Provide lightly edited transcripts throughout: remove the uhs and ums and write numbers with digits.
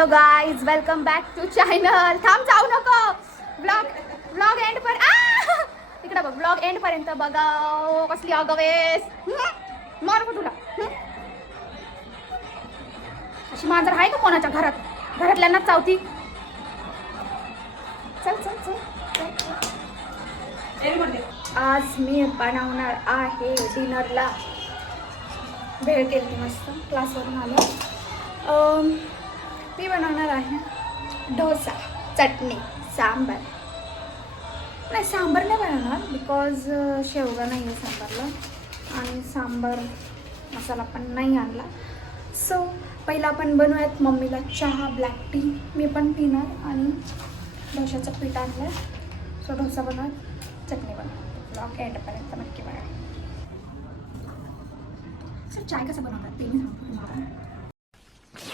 Hello guys, welcome back to channel. थांब, जाऊ नको. ब्लॉग एंड पर इकडे बघ. ब्लॉग एंड पर्यंत बघा. कसली अगवेस मारू का तुला? अशी मांजर आहे का कोणाच्या घरात? घरातल्यांना चावती. चल चल चल. आज मी बनवणार आहे डिनरला. भेळ केली मस्त क्लासवरून आलो. मी बनवणार आहे डोसा, चटणी, सांबार. नाही, सांबार नाही बनवणार बिकॉज शेवगा नाही आहे सांबारला आणि सांबार मसाला पण नाही आणला. सो पहिला आपण बनवूयात. मम्मीला चहा, ब्लॅक टी, मी पण पिणार आणि डोशाचं पीठ आणलं आहे. सो डोसा बनवत, चटणी बनवत. ब्लॉग एंडपर्यंत नक्की बघा. सर चाय कसं बनवतात ते मी सांगतो तुम्हाला.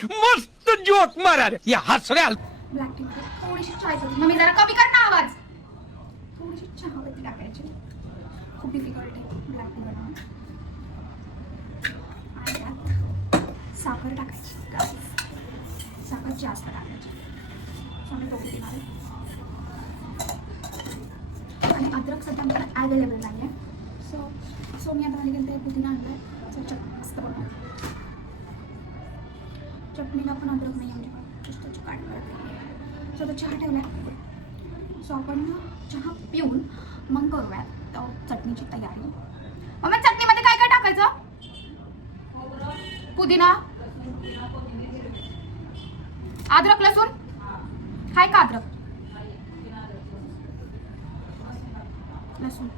मस्त जोक मारा रे या हसऱ्याल. ब्लॅक टी मध्ये थोडीशी चाय करून मम्मी जरा कमी कर ना आवाज. थोडीशी चहापत्ती टाकायची. खूप डिफिकल्ट आहे ब्लॅक टी बनवणं. आणि त्यात साखर टाकायची. साखर जास्त टाकायची. सोने तो किती घाल. आणि अद्रक सध्या आमच्याकडे अवेलेबल नाही आहे. सो मी आता गेलं ते पुदिना आणलं आहे. चटणी मस्त बनवायची. चटणीला पण अद्रक नाही आमच्याकडे, नुसतं काट करत. सो तो चहा ठेवला आहे. सो आपण चहा पिऊन मग करूयात तर चटणीची तयारी. मग चटणीमध्ये काय काय टाकायचं? पुदिना, अद्रक, लसूण. हाय का अद्रक लसूण?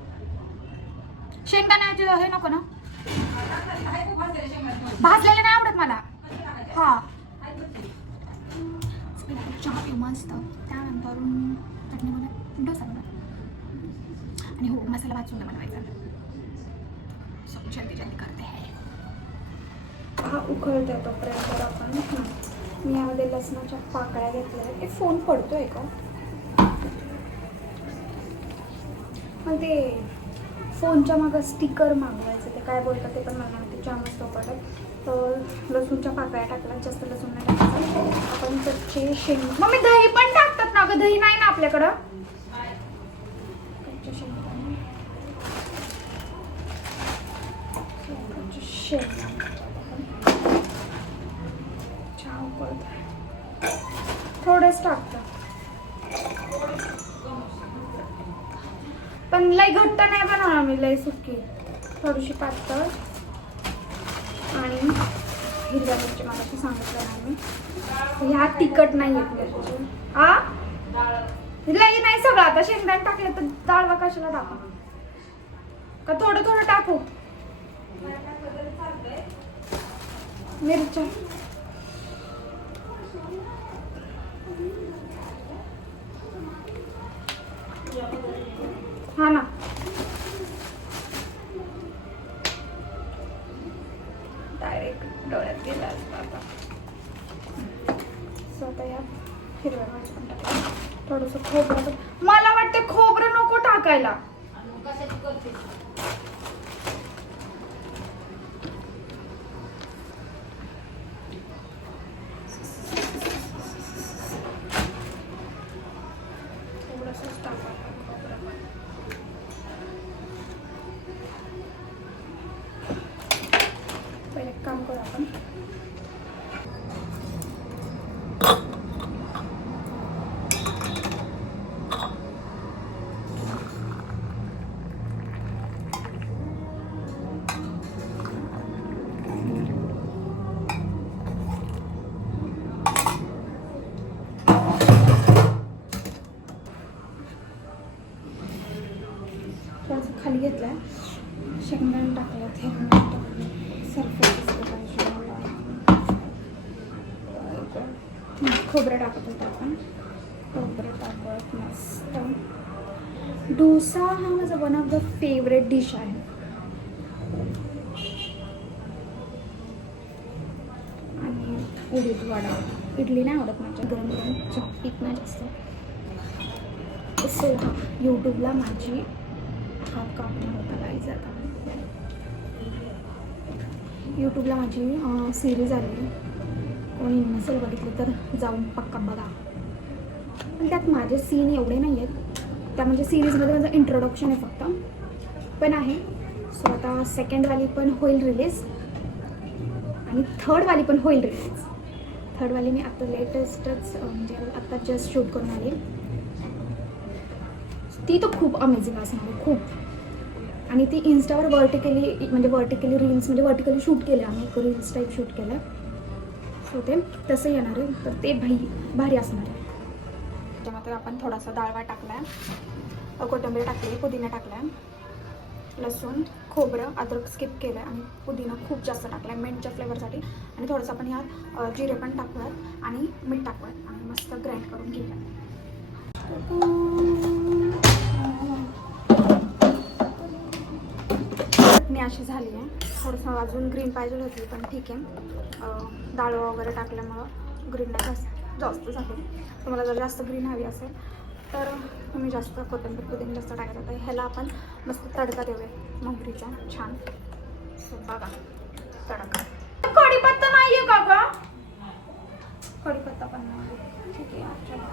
शेंगदाण्याचे हे नको ना? भाजलेले नाही आवडत मला. हा, चहा पिऊ मस्त. त्यानंतर चटणीमध्ये डोसा बनवा. आणि हो, मसाला भात सुद्धा बनवायचा. सो जल्दी करते. हा उकळते तोपर्यंत आपण मी यामध्ये लसणाच्या पाकळ्या घेतल्या आहेत. ते फोन पडतोय का? मग ते फोनच्या मागं स्टिकर मागवायचं, ते काय बोलतात ते पण मला माहिती. जामच पडत. तर लसूणच्या पाकळ्या टाकल्या. जास्त लसूण नाही टाकायचं. आपण कच्चे शेंग, मग मी दही पण टाकतात ना गं? दही नाही ना आपल्याकडं. कच्चे शेंगदाणे, चहा उकळत थोडंच टाकतं. पण लई घट्ट नाही बनवणार मी, लई सुकी, थोडीशी पातळ. आणि हिरव्या मिरची मला सांगितलं नाही मी. ह्या तिखट नाही येत मिरची. लई नाही सगळं. आता शेंगदाणे टाकले तर डाळ कशाला टाकू? का थोडं थोडं टाकू? मिरच्या हा ना. डायरेक्ट डोळ्यात गेला आता. स्वतः या हिरव्या मिरची पण टाकायला. थोडंसं खोबरं. मला वाटते खोबरं नको टाकायला. थोडंसंच टाकायला खोबरं. पहिले काम करू आपण. थोडंसं खाली घेतलंय. शेंगदाणे टाकलं, थेंब टाकलं, सरफेस पाहिजे. खोबरं टाकत होतं आपण. खोबरं टाकत मस्त. डोसा हा माझा one of the favourite dish आहे. आणि उडीद वडा. इडली नाही आवडत माझ्या. गरम गरम चहा पीत नाही जास्त. सो हा यूट्यूबला माझी हात कापणार होता काही जाता. यूट्यूबला माझी सिरीज आली कोणी नसेल बघितलं तर जाऊन पक्का बघा. पण त्यात माझे सीन एवढे नाही आहेत, त्या म्हणजे सिरीजमध्ये माझं इंट्रोडक्शन आहे फक्त, पण आहे. सो आता सेकंडवाली पण होईल रिलीज आणि थर्डवाली पण होईल रिलीज. थर्डवाली मी आता लेटेस्टच म्हणजे आत्ता जस्ट शूट करून आली. ती तर खूप अमेझिंग असणार आहे, खूप. आणि ती इन्स्टावर वर्टिकली रील्स म्हणजे वर्टिकली शूट केलं आम्ही, एक रील्स टाईप शूट केलं. सो ते तसं येणार आहे, तर ते भारी असणार आहे. त्यामध्ये आपण थोडासा डाळवा टाकला आहे, कोथिंबीर टाकली, पुदिना टाकला आहे, लसूण, खोबरं, अद्रक स्किप केलं आहे आणि पुदिना खूप जास्त टाकला आहे मिंटच्या फ्लेवरसाठी. आणि थोडंसं आपण यात जिरे पण टाकूयात आणि मीठ टाकूयात आणि मस्त ग्राइंड करून घेऊयात. चटणी अशी झाली आहे. थोडंसं अजून ग्रीन पाहिजे होती पण ठीक आहे, डाळ वगैरे टाकल्यामुळं ग्रीनला जास्त झाली. तुम्हाला जर जास्त ग्रीन हवी असेल तर तुम्ही जास्त कोथिंबीर पुदिना जास्त टाकायचं होतं. ह्याला आपण मस्त तडका देऊया मोहरीचा छान. सो बघा तडका. कढीपत्ता नाही आहे का गं? कढीपत्ता पण नाही, ठीक आहे. चला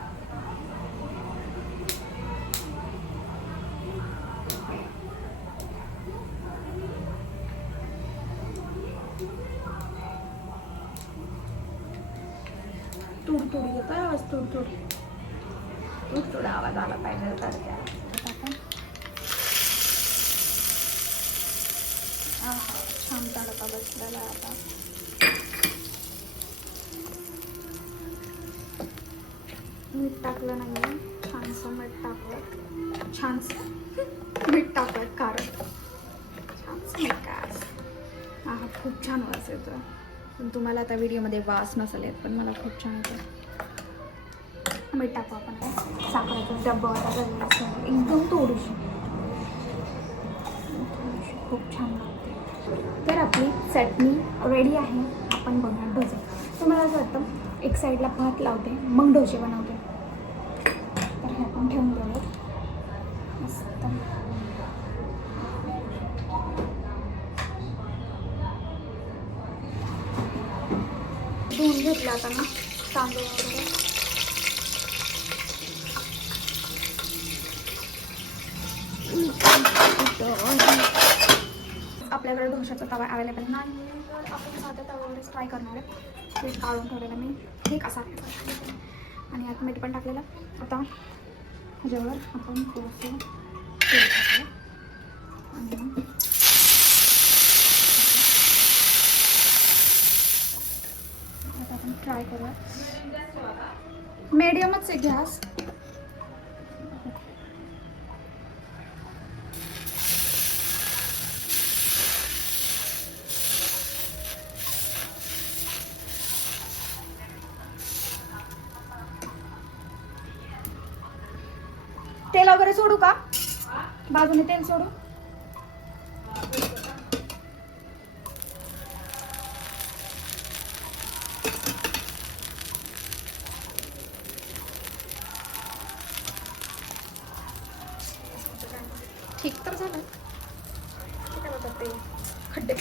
तुडतुडी येतो आवाज, तुडतुड आवाज आला पाहिजे तडक्या. छान तडका बसलेला आहे आता. मीठ टाकलं नाही आहे, छानसं मीठ टाकलं, छानसं मीठ टाकलं कारण छानसं मीठ काय हा खूप छान वास येतो. पण तुम्हाला आता व्हिडिओमध्ये वास नसेल येत, पण मला खूप छान येतो. मीठ टाकू आपण, साखरेचं डब्बा आता एकदम थोडीशी, खूप छान लागते. तर आपली चटणी रेडी आहे. आपण बनवूया डोसे. तुम्हाला असं वाटतं एक साईडला भात लावते मग डोसे बनवते, तर हे आपण ठेवून देऊयात मस्त. धुवून घेतलं आता ना तांदूळ वगैरे. आपल्याकडे डोशाचा तवा अवेलेबल नाही तर आपण साध्या तव्यावरच ट्राय करणार आहे. पीठ काढून ठेवलेलं मी ठीक असा आणि यात मीठ पण टाकलेलं. आता ह्याच्यावर आपण थोडंसं तेल टाकलं आणि आता आपण ट्राय करूया. मीडियमच आहे गॅस. तेल वगैरे सोडू का? बाजूने तेल सोडू. ठीक तर झालं. काय बोलतात ते खड्डे.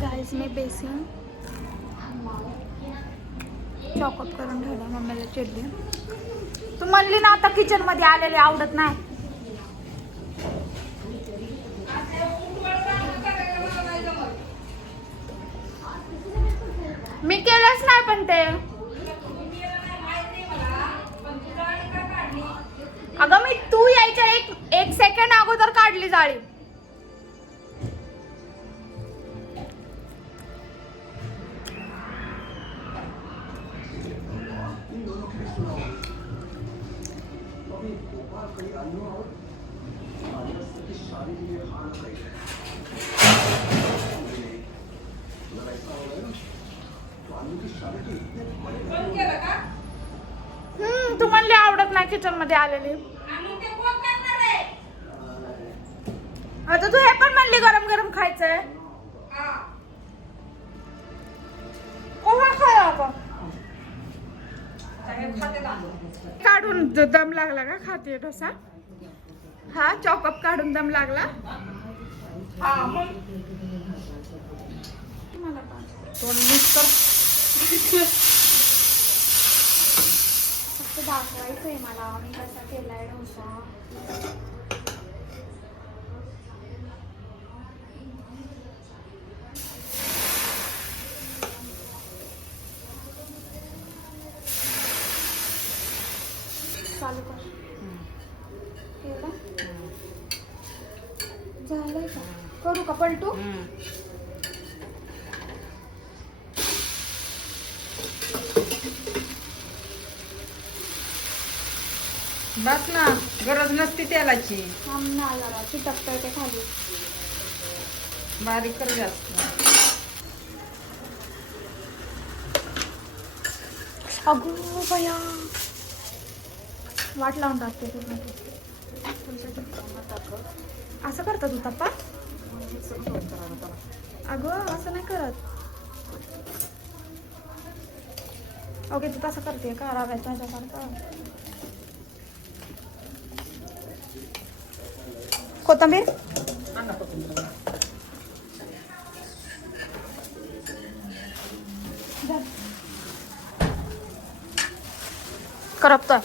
गाईस मी बेसन चॉकअप करून ठेवलं, मम्मीला चिडली. तू म्हणली ना आता किचन मध्ये आलेले आवडत नाही. मी केलंच नाही पण ते. अगं मी तू यायच्या एक सेकंड अगोदर काढली जाळी. तू म्हणले आवडत पण नाही किचन मध्ये आलेली. आता तू हे पण म्हणली गरम गरम खायचंय. काढून दम लागला का खाते डोसा? हा चॉकअप काढून दम लागला. मला फक्त दाखवायचंय मला मी कसा केलाय डोसा. चालू कर. केलं? झालंय का? करू का पलटू? बस ना, गरज नसती तेलाची. ना जरा चिटकतंय ते खाली. बारीक कर जास्त. अगो बया वाट लावून टाकते पूर्ण. असं करतात तू पप्पा? अगं असं नाही करत. ओके तू तसं करते का रव्याचं ह्याच्यासारखं? कोथिंबीर करपतोय.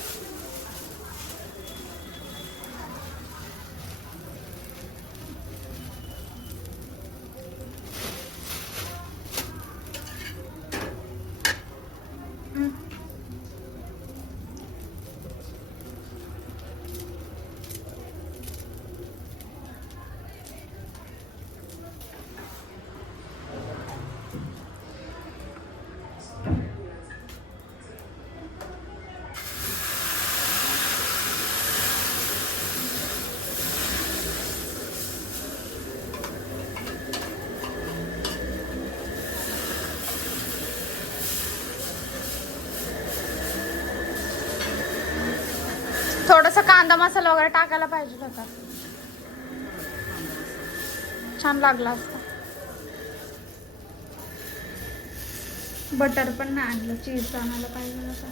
थोडासा कांदा मसाला वगैरे टाकायला पाहिजे होता. छान लागला असता. बटर पण नाही आणलं. चीज आणायला पाहिजे होता.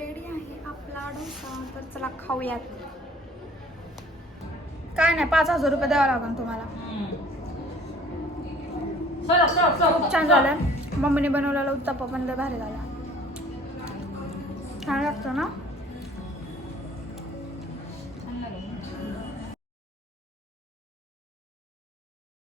रेडी आहे आपला डोसा. तर चला खाऊयात. काय नाही 5,000 रुपये द्यावं लागेल तुम्हाला. खूप छान झालं. मम्मीने बनवलेला उत्तप्पा पण लय भारी झाला. छान लागतं ना.